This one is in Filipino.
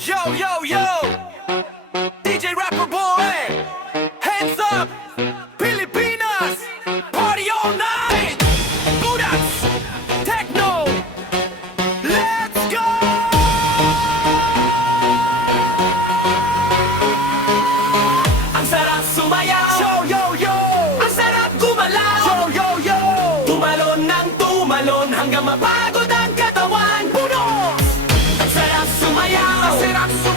Yo, yo, yo! DJ Rapper Boy! Hands up! Pilipinas! Party all night! Budas! Techno! Let's go! Ang sarap sumayaw! Yo, yo, yo! Ang sarap gumalaw! Yo, yo, yo! Tumalon ng tumalon hanggang mapagod ang katawan! Puno! Ang sarap sumayaw! Ang sarap sumayaw!